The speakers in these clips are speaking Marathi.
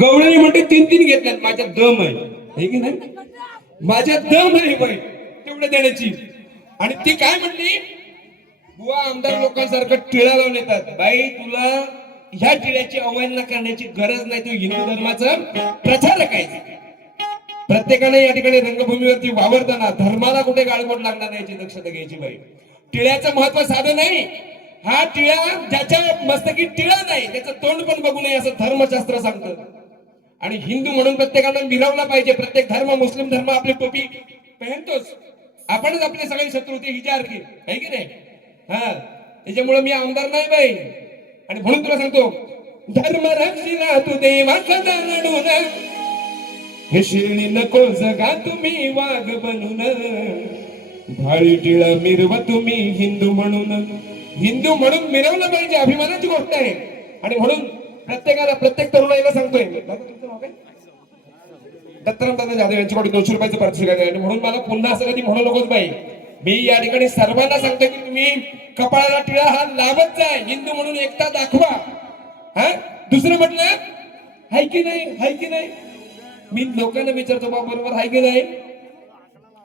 गवळणी म्हणते तीन तीन घेतल्यात. माझ्या दम आहे. हे की नाही? माझ्या दम आहे बाई तेवढं देण्याची. आणि ती काय म्हणली बुवा आमदार लोकांसारखं टिळा लावून येतात. बाई तुला ह्या टिळ्याची अवहेलना करण्याची गरज नाही. तू हिंदू धर्माचा प्रचारक आहे. प्रत्येकाने या ठिकाणी रंगभूमीवरती वावरताना धर्माला कुठे गाळगोट लागणार नाही याची दक्षता घ्यायची बाई. टिळ्याचं महत्त्व साधं नाही. हा टिळा ज्याच्या मस्तकी टिळा नाही त्याचं तोंड पण बघू नये असं धर्मशास्त्र सांगतं. आणि हिंदू म्हणून प्रत्येकानं मिरवला पाहिजे. प्रत्येक धर्म मुस्लिम धर्म आपली टोपी पहनतोच. आपणच आपले सगळे शत्रू ते की आहे की नाही? हा. त्याच्यामुळे मी आमदार नाही बाई. आणि म्हणून तुला सांगतो धर्म रक्षिला तू देवाचा लढून हे शिळी नको जगा तुम्ही वाघ बनून. भाळी टिळा मिरवा तुम्ही हिंदू म्हणून. हिंदू म्हणून मिरवलं पाहिजे अभिमानाची गोष्ट आहे. आणि म्हणून प्रत्येकाला प्रत्येक तरुणाईला सांगतोय. काय? दत्तराम दादा जाधव यांच्याकडे दोनशे रुपयाचं पारितोषिक आहे आणि म्हणून मला पुन्हा असं कधी म्हणू नकोच बाई. मी या ठिकाणी सर्वांना सांगतो की तुम्ही कपाळाला टिळा हा लाभत जाय हिंदू म्हणून एकता दाखवा. हा? दुसरं म्हटलं हाय की नाही? हाय की नाही? मी लोकांना विचारतो बा बरोबर हाय की नाही?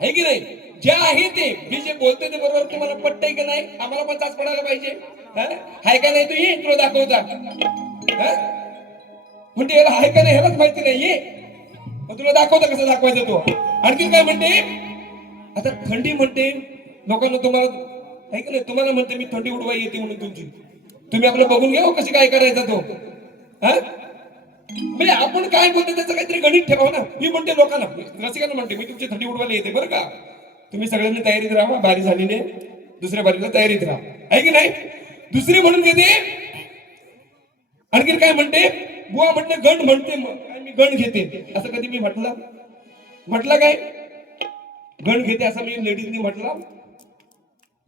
हाय की नाही? जे आहे ते. मी जे बोलतोय ते बरोबर. तुम्हाला पटतंय की नाही? आम्हाला पण तास पडायला पाहिजे. हाय का नाही? तू ये दाखवता. म्हणते याला हाय का नाही ह्यालाच माहिती नाही ये मग तुला दाखवता कसं दाखवायचं तो. आणखी काय म्हणते? आता थंडी म्हणते. लोकांना तुम्हाला आहे तुम्हाला म्हणते मी थंडी उडवाई येते म्हणून तुमची. तुम्ही आपलं बघून घ्या हो कशी काय करायचा तो. हा? म्हणजे आपण काय बोलतो त्याचं काहीतरी गणित ठेवा ना. मी म्हणते लोकांना रसिकांना म्हणते मी तुमची थंडी उडवायला येते बरं का? तुम्ही सगळ्यांनी तयारीत राहा भारी झालेली. दुसऱ्या बारीला तयारीत राहा. आहे की नाही? दुसरी म्हणून घेते आणखी काय म्हणते? बुवा म्हणते गण म्हणते मग. मी गण घेते? असं कधी मी म्हटलं? म्हटलं काय? गण घेते असं मी लेडीजनी म्हटलं.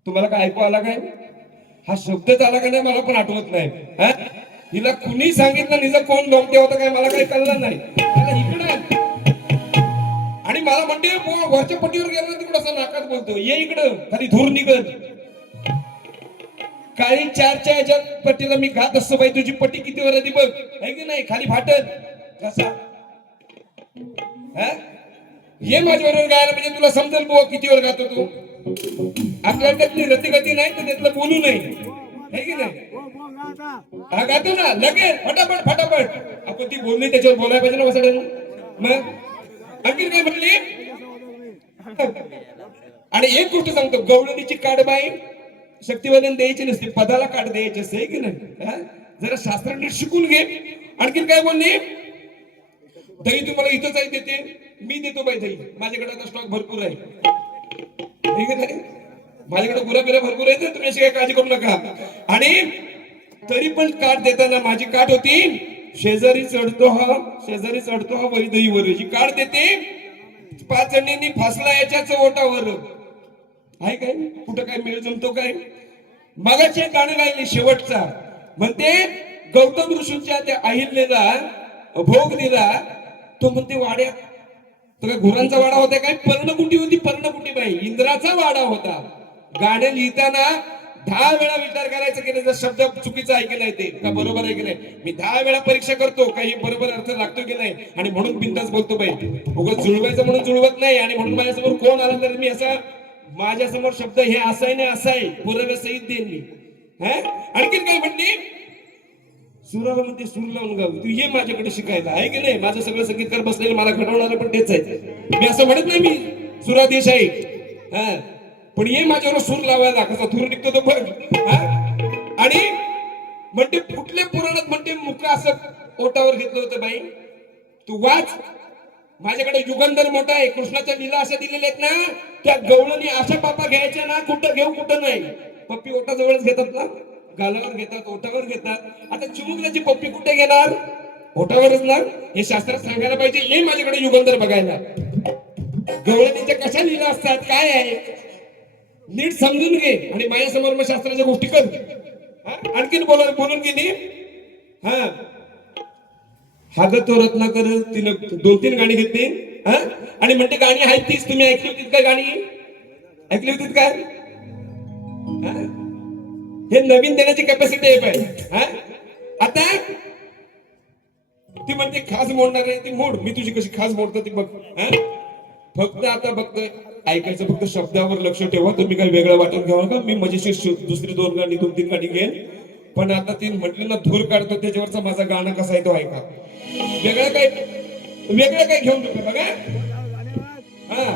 तुम्हाला काय ऐकू आला काय? हा शब्दच आला का नाही मला पण आठवत नाही. हिला कुणी सांगितलं निजा कोण लोकते होता काय मला काही कळलं नाही. इकडे आणि. मला म्हणते वरच्या पट्टीवर गेला तिकडं असं नाकात बोलतो ये इकडं. खाली धूर निघत काही चारच्या ह्याच्यात पट्टीला मी घात असतो बाई तुझी पट्टी किती वर आधी बघ. आहे की नाही? खाली फाटत कसा? हे? ये माझ्याबरोबर गायला म्हणजे तुला समजेल बुवा किती वर गातो तू. आपल्याला त्यातली नाही तर त्यातलं बोलू नाही. है की नाही? हा गातो ना. लगेच फटाफट फटाफट. आपण ती बोलली त्याच्यावर बोलायला पाहिजे ना वसाड्यानं मग? आणखी काय म्हणली? आणि एक गोष्ट सांगतो गवळणीची काडबाई शक्तिवर्धन द्यायची नसते पदाला काढ द्यायची असते की नाही? जरा शास्त्रांनी शिकून घे. आणखीन काय बोलली? दही तुम्हाला इथंच आहे देते. मी देतो बाई दही. माझ्याकडे आता स्टॉक भरपूर आहे. ठीक आहे ताई? माझ्याकडे गुरा बिरा भरपूर आहे तुम्ही अशी काही काळजी करू नका. आणि तरी पण काठ देताना माझी काठ होती शेजारी चढतो हा शेजारी चढतो हा वरी दही वर जी काठ देते पाच जणींनी फासला याच्याच ओटावर. आहे काय? कुठं काय मेळ जमतो काय? मगाचे गाणं गायले शेवटचा. म्हणते गौतम ऋषींच्या त्या अहिल्याला भोग दिला. तो म्हणते वाड्यात तो काय घोरांचा वाडा होता काय? पर्णकुटी होती पर्णकुटी बाई. इंद्राचा वाडा होता. गाणं लिहिताना दहा वेळा विचार करायचा की नाही जर शब्द चुकीचा आहे ते का बरोबर आहे की नाही? मी दहा वेळा परीक्षा करतो काही बरोबर अर्थ लागतो की नाही? आणि म्हणून बिंदास बोलतो बाई. उगाच जुळवायचं म्हणून जुळवत नाही आणि म्हणून माझ्यासमोर कोण आला तर मी असा माझ्यासमोर शब्द हे असाय नाही असं आहे पुराव्या सहित देईन मी. आणखीन काय म्हणली सुराला म्हणते सूर लावून गाव. तू ये माझ्याकडे शिकायला. आहे की नाही? माझं सगळं संगीतकार बसलेलं मला घडवणार पण तेच आहे. मी असं म्हणत नाही मी. सुराधीश आहे हा? पण ये माझ्यावर सूर लावायला कसा धूर निघतो तो बघ. आणि म्हणते कुठल्या पुराणात म्हणते मुख असं ओटावर घेतलं होतं बाई. तू वाच. माझ्याकडे युगंधर मोठा आहे कृष्णाच्या लीला अशा दिलेल्या आहेत ना त्या गवळणी अशा पापा घ्यायच्या ना कुठं घेऊ कुठं नाही. पप्पी ओटाजवळच घेतात ना गालावर घेतात ओटावर घेतात. आता चिमुकल्याची पप्पी कुठे घेणार? ओटावरच ना? हे शास्त्र सांगायला पाहिजे ये माझ्याकडे युगंधर बघायला. गवळणीच्या कशा लिला असतात काय आहे? नीट समजून घे आणि माझ्यासमोर मग शास्त्राच्या गोष्टी कर. आणखीन बोला बोलून गेली हा. हाग तो रत्नाकर तिनं दोन तीन गाणी घेतली. हा? आणि म्हणते गाणी आहेत तीच तुम्ही ऐकली होती का गाणी? ऐकली होती काय? हे? नवीन देण्याची कॅपॅसिटी आहे पाय हा? आता ती म्हणते खास मोडणार आहे. ती मोड मी तुझी कशी खास मोडतो ती बघ. फक्त आता फक्त ऐकायचं फक्त शब्दावर लक्ष ठेवा. तुम्ही काही वेगळं वाटून घ्यावा का? मी मजेशीर दुसरी दोन गाणी दोन तीन गाणी घेईन. पण आता ती म्हटली ना धूर काढतो त्याच्यावरचा माझा गाणं कसा आहे तो ऐका. वेगळं काय वेगळं काय घेऊन नका बघा. हा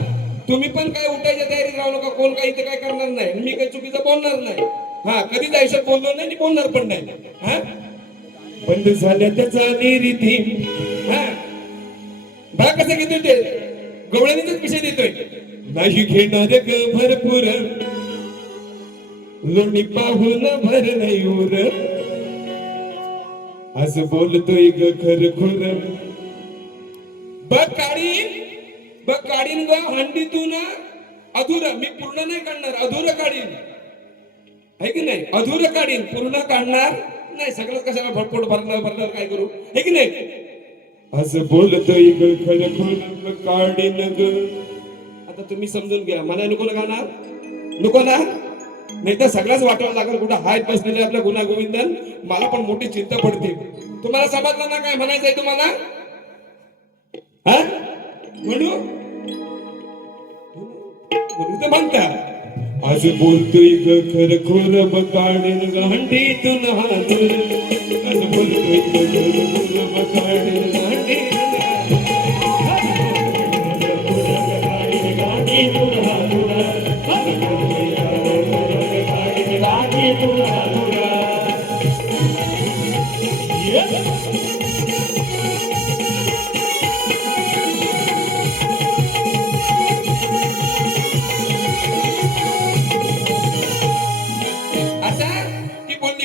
तुम्ही पण काय उठायच्या तयारीत राहू नका कोण काही इथे काय करणार नाही मी काही चुकीचं बोलणार नाही. हा कधीच आयुष्यात बोललो नाही आणि बोलणार पण नाही. हा? बंद झाल्या त्याचा निरीती. हा. बघा कसं घेतोय ते. गवळणीचाच विषय देतोय. नाही घेणार ग भरपूर. लोणी पाहून भर नाही उर. आज बोलतोय ग खर खुर बकाडीन काढीन ग हंडीतून अधुर मी पूर्ण नाही काढणार अधुर काढीन. आहे की नाही? अधुर काढीन पूर्ण काढणार. नाही सगळं कशाला भरपूर भरणार भरणार काय करू? हे की नाही? असं बोलतोय ग खर खुर काढीन ग. आता तुम्ही समजून घ्या मला नको ना गाणार? नको ना? नाही तर सगळ्याच वाटायला लागेल कुठं हाय बसलेले आपल्या गुन्हा गोविंदन मला पण मोठी चिंता पडते. तुम्हाला समजलं ना काय म्हणायचंय तुम्हाला? हा? म्हणू? म्हणू तर म्हणता. आज बोलतोय ग खर खोर बकाडेन गांडीतून हातून. आज बोलतोय ग खर खोर बकाडेन गांडीतून आता ती बोलली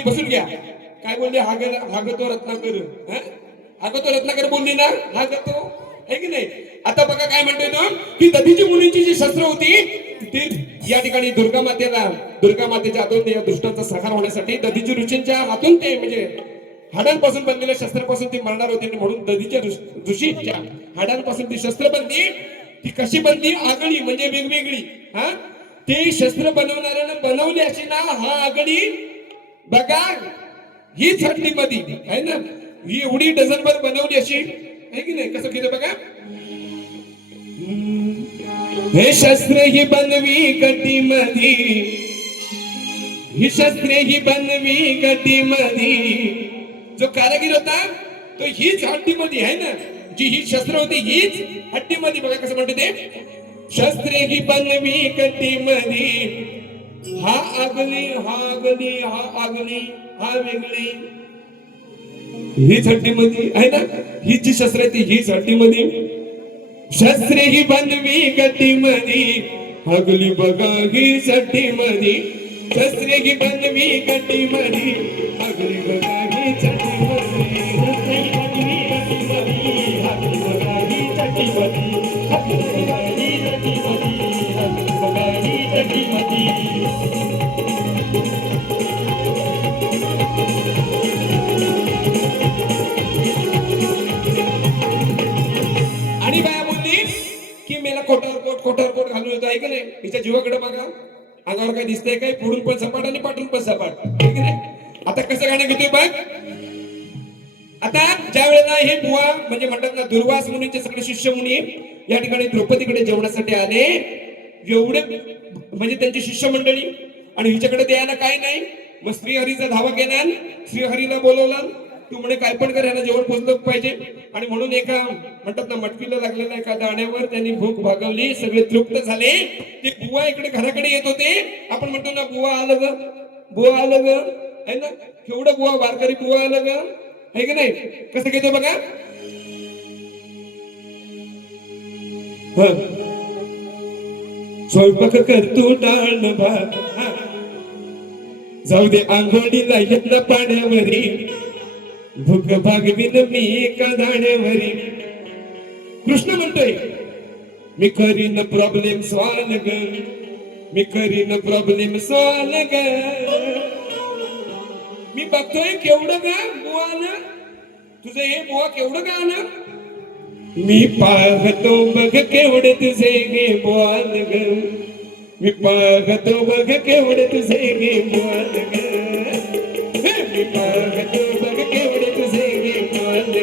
बसून घ्या. काय बोलली? हाग हागतो रत्नाकर. हागतो रत्नाकर बोलली ना? हागतो. आहे की नाही? आता बघा काय म्हणतोय तो. की दधीची मुलींची जी शस्त्र होती ती या ठिकाणी दुर्गा मातेला दुर्गा मातेच्या हातून या दुष्टांचा सहार होण्यासाठी दधीची ऋषींच्या हातून ते म्हणजे हाडांपासून बनलेल्या शस्त्रापासून ती मरणार होती आणि म्हणून दधीच्या ऋष- हाडांपासून ती शस्त्र बनली. ती कशी बनली? आगळी म्हणजे वेगवेगळी. हा? ते शस्त्र बनवणाऱ्यानं बनवली अशी ना हा आगळी. बघा ही छटली मधी आहे ना? ही एवढी डझनभर बनवली अशी. आहे की नाही? कसं केलं बघा? हे शस्त्र ही बनवी गटी मधी. ही शस्त्रे ही बनवी गटी मधी. जो कारागीर होता तो हीच हड्डी मध्ये आहे ना? जी ही शस्त्र होती, हीच हड्डी मध्ये बघा कसं म्हणते ते? शस्त्रे ही बनवी गटी मधी हा आगली हा आगली हा आगली हा वेगळी. हीच हड्डी मध्ये आहे ना? हीच जी शस्त्र आहे ती, हीच हड्डी मध्ये शस्त्रे ही बनवी गटी मधी अगली बघा ही साठी मधी शस्त्रे ही बनवी गटी मधी अगली बघा कोट कोटावर कोट घालून येतो आहे का नाही? हिच्या जीवाकडे बघा. अंगावर काय दिसतंय काय पुढून पण सपाट आणि पाठून पण सपाट आहे आता कसं गाणं घेतोय बघ. आता ज्या वेळेला हे बुवा म्हणजे म्हणतात ना दुर्वास मुनीचे सगळे शिष्य मुनी या ठिकाणी द्रौपदीकडे जेवणासाठी आले. एवढे म्हणजे त्यांची शिष्य मंडळी आणि हिच्याकडे द्यायला काय नाही. मग श्रीहरीचा धावा केला श्रीहरीला बोलवला. तू म्हणे काय पण कर यांना जेवण पोचलं पाहिजे. आणि म्हणून एका म्हणतात ना मटकीला लागलेल्या एका दाण्यावर त्यांनी भूक भागवली सगळे तृप्त झाले. ते बुवा इकडे घराकडे येत होते. आपण म्हणतो ना बुवा आलं ग. बुवा आलं ग. आहे ना? केवढं बुवा वारकरी बुवा आलं ग. आहे की नाही? कसं घेतो बघा. स्वयंपाक करतो टाळण भात. जाऊ दे आंघोळीला येत ना पाण्यावरी. भूक भागविन मी एका दाण्यावरी. कृष्ण म्हणतोय मी करीन प्रॉब्लेम सॉल्व ग. मी करीन प्रॉब्लेम सॉल्व ग. मी बघतोय केवढं गा बुवानं. तुझं हे मुवा केवढं गाणं? मी पाहतो बघ केवढे तुझे गे बुवान ग. मी पाहतो बघ केवढे तुझे गे बुवान ग. मी पाहतो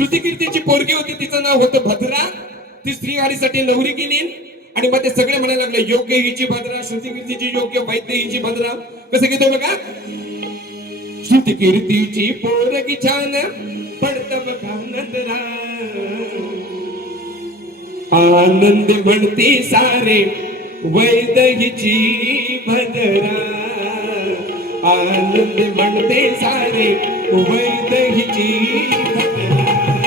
श्रुतिकीर्तीची पोरगी होती तिचं नाव होतं भद्रा. ती स्त्री गाडीसाठी नवरी गेली. आणि मग ते सगळे म्हणायला लागले योग्य हिची भद्रा श्रुतिकीर्तीची योग्य वैद्य हिची भद्रा. कसं घेतो बघा? श्रुतिकीर्तीची पोरगी छान पडत बघा नंदरा. आनंद म्हणते सारे वैदहीची भद्रा. आनंद म्हणते सारे वैदहीची भद्रा